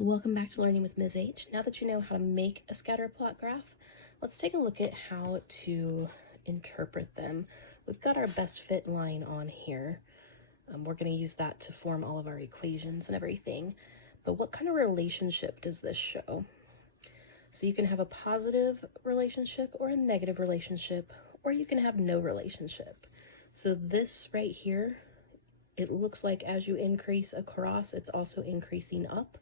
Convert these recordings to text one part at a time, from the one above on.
Welcome back to Learning with Ms. H. Now that you know how to make a scatter plot graph, let's take a look at how to interpret them. We've got our best fit line on here. We're going to use that to form all of our equations and everything. But what kind of relationship does this show? So you can have a positive relationship or a negative relationship, or you can have no relationship. So this right here, it looks like as you increase across, it's also increasing up.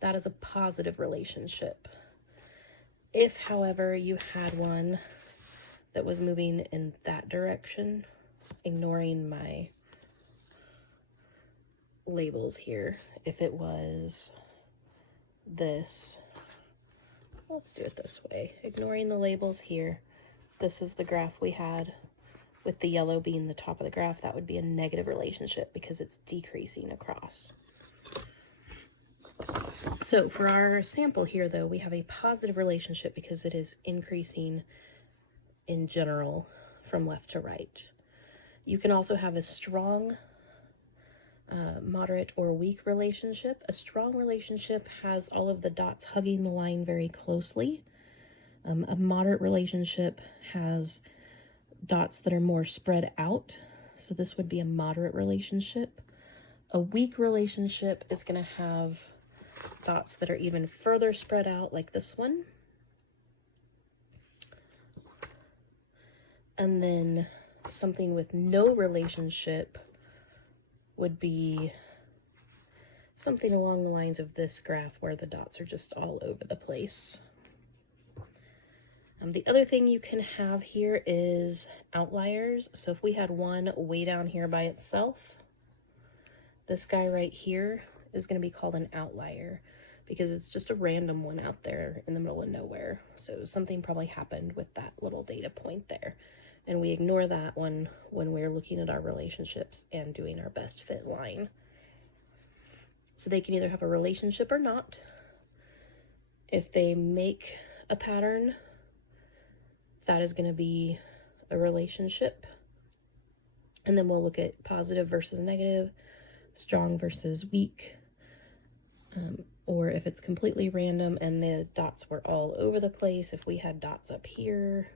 That is a positive relationship. If, however, you had one that was moving in that direction, ignoring my labels here, if it was this, let's do it this way, ignoring the labels here, this is the graph we had with the yellow being the top of the graph, that would be a negative relationship because it's decreasing across. So for our sample here, though, we have a positive relationship because it is increasing in general from left to right. You can also have a strong, moderate, or weak relationship. A strong relationship has all of the dots hugging the line very closely. A moderate relationship has dots that are more spread out. So this would be a moderate relationship. A weak relationship is going to have dots that are even further spread out, like this one. And then something with no relationship would be something along the lines of this graph where the dots are just all over the place. The other thing you can have here is outliers. So if we had one way down here by itself, this guy right here is going to be called an outlier because it's just a random one out there in the middle of nowhere. So something probably happened with that little data point there. And we ignore that one when we're looking at our relationships and doing our best fit line. So they can either have a relationship or not. If they make a pattern, that is going to be a relationship. And then we'll look at positive versus negative, strong versus weak, or if it's completely random and the dots were all over the place, if we had dots up here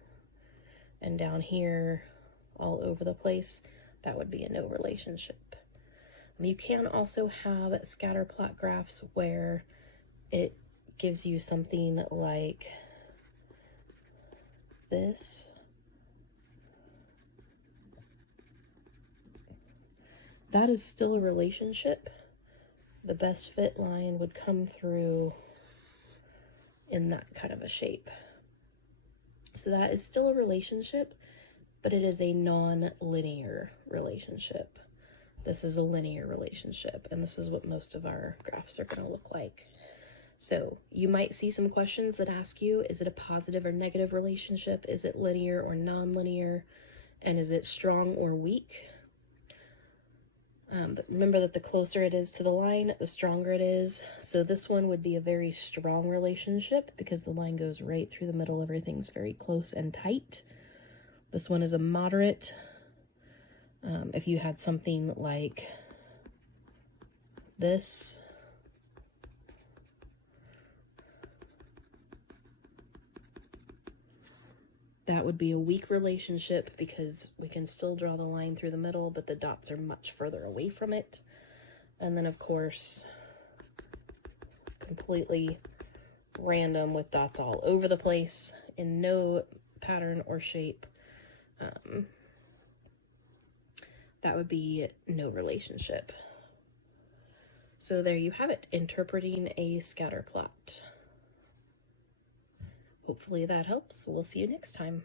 and down here all over the place, that would be a no relationship. You can also have scatter plot graphs where it gives you something like this. That is still a relationship. The best fit line would come through in that kind of a shape. So that is still a relationship, but it is a non-linear relationship. This is a linear relationship, and this is what most of our graphs are going to look like. So you might see some questions that ask you, is it a positive or negative relationship? Is it linear or non-linear? And is it strong or weak? But remember that the closer it is to the line, the stronger it is. So this one would be a very strong relationship because the line goes right through the middle. Everything's very close and tight. This one is a moderate. If you had something like this, that would be a weak relationship because we can still draw the line through the middle, but the dots are much further away from it. And then, of course, completely random with dots all over the place in no pattern or shape. That would be no relationship. So there you have it, interpreting a scatter plot. Hopefully that helps. We'll see you next time.